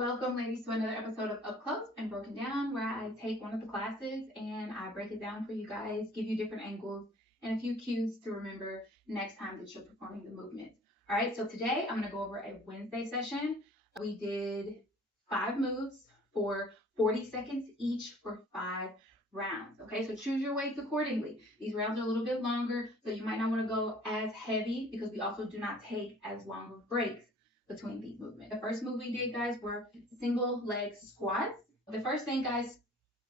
Welcome, ladies, to another episode of Up Close and Broken Down, where I take one of the classes and I break it down for you guys, give you different angles and a few cues to remember next time that you're performing the movements. All right, so today I'm going to go over a Wednesday session. We did 5 moves for 40 seconds each for 5 rounds. Okay, so choose your weights accordingly. These rounds are a little bit longer, so you might not want to go as heavy because we also do not take as long of breaks between these movements. The first move we did, guys, were single leg squats. The first thing, guys,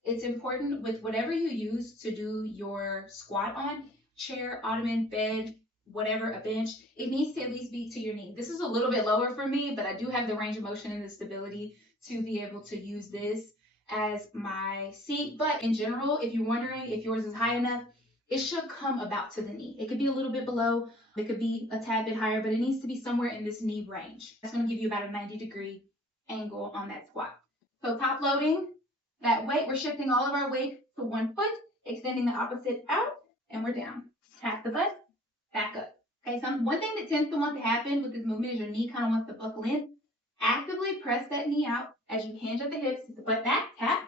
it's important with whatever you use to do your squat on, chair, ottoman, bed, whatever, a bench, it needs to at least be to your knee. This is a little bit lower for me, but I do have the range of motion and the stability to be able to use this as my seat. But in general, if you're wondering if yours is high enough, it should come about to the knee. It could be a little bit below, it could be a tad bit higher, but it needs to be somewhere in this knee range. That's going to give you about a 90-degree angle on that squat. So top loading that weight, we're shifting all of our weight to one foot, extending the opposite out, and we're down. Tap the butt, back up. Okay, one thing that tends to want to happen with this movement is your knee kind of wants to buckle in. Actively press that knee out as you hinge at the hips, the butt back, tap,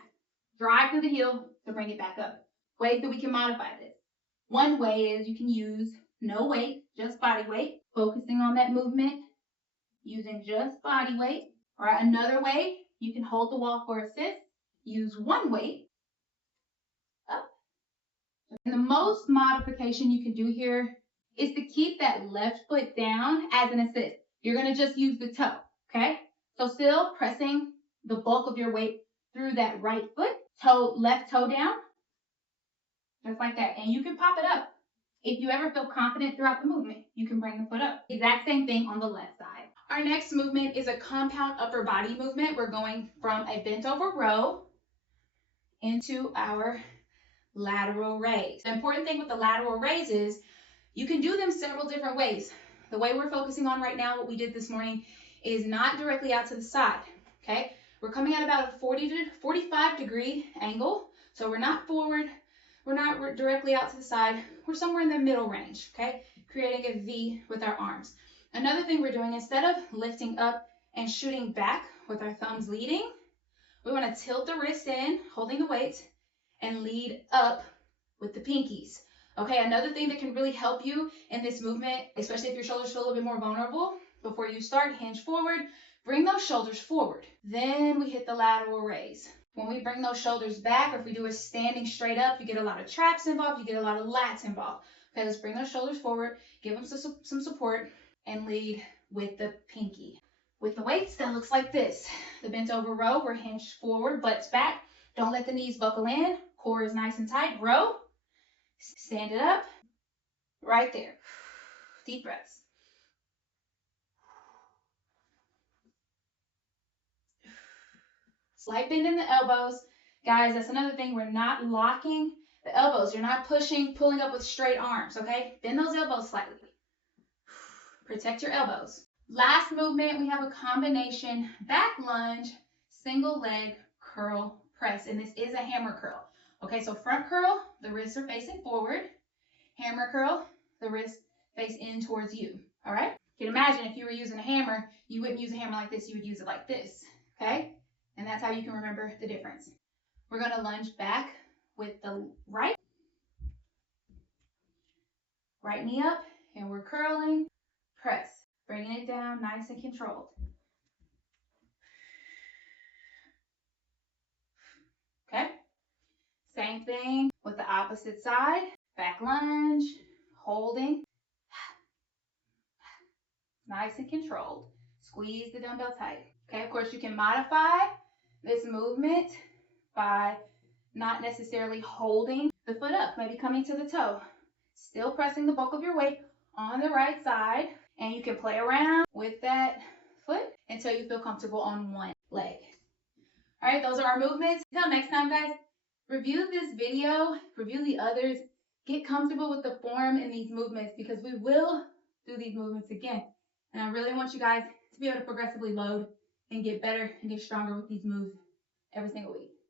drive through the heel to bring it back up. Ways that we can modify this. One way is you can use no weight, just body weight, focusing on that movement, using just body weight. All right, another way, you can hold the wall for assist, use one weight, up. And the most modification you can do here is to keep that left foot down as an assist. You're gonna just use the toe, okay? So still pressing the bulk of your weight through that right foot, left toe down, just like that. And you can pop it up. If you ever feel confident throughout the movement, you can bring the foot up. Exact same thing on the left side. Our next movement is a compound upper body movement. We're going from a bent over row into our lateral raise. The important thing with the lateral raise is you can do them several different ways. The way we're focusing on right now, what we did this morning, is not directly out to the side, okay? We're coming at about a 40 to 45 degree angle. So we're not forward, we're not directly out to the side, we're somewhere in the middle range, okay? Creating a V with our arms. Another thing we're doing, instead of lifting up and shooting back with our thumbs leading, we want to tilt the wrist in, holding the weight, and lead up with the pinkies. Okay, another thing that can really help you in this movement, especially if your shoulders feel a little bit more vulnerable, before you start, hinge forward, bring those shoulders forward. Then we hit the lateral raise. When we bring those shoulders back, or if we do a standing straight up, you get a lot of traps involved, you get a lot of lats involved. Okay, let's bring those shoulders forward, give them some support, and lead with the pinky. With the weights, that looks like this. The bent over row, we're hinged forward, butts back. Don't let the knees buckle in. Core is nice and tight. Row. Stand it up. Right there. Deep breaths. Slight bend in the elbows. Guys, that's another thing. We're not locking the elbows. You're not pushing, pulling up with straight arms, okay? Bend those elbows slightly. Protect your elbows. Last movement, we have a combination back lunge, single leg curl press, and this is a hammer curl. Okay, so front curl, the wrists are facing forward. Hammer curl, the wrists face in towards you. All right? You can imagine if you were using a hammer, you wouldn't use a hammer like this, you would use it like this. Okay? And that's how you can remember the difference. We're going to lunge back with the right knee up, and we're curling, press, bringing it down nice and controlled. Okay? Same thing with the opposite side. Back lunge, holding, nice and controlled. Squeeze the dumbbell tight. Okay, of course you can modify this movement by not necessarily holding the foot up, maybe coming to the toe. Still pressing the bulk of your weight on the right side, and you can play around with that foot until you feel comfortable on one leg. All right, those are our movements. Until next time, guys, review this video, review the others, get comfortable with the form in these movements because we will do these movements again. And I really want you guys to be able to progressively load and get better and get stronger with these moves every single week.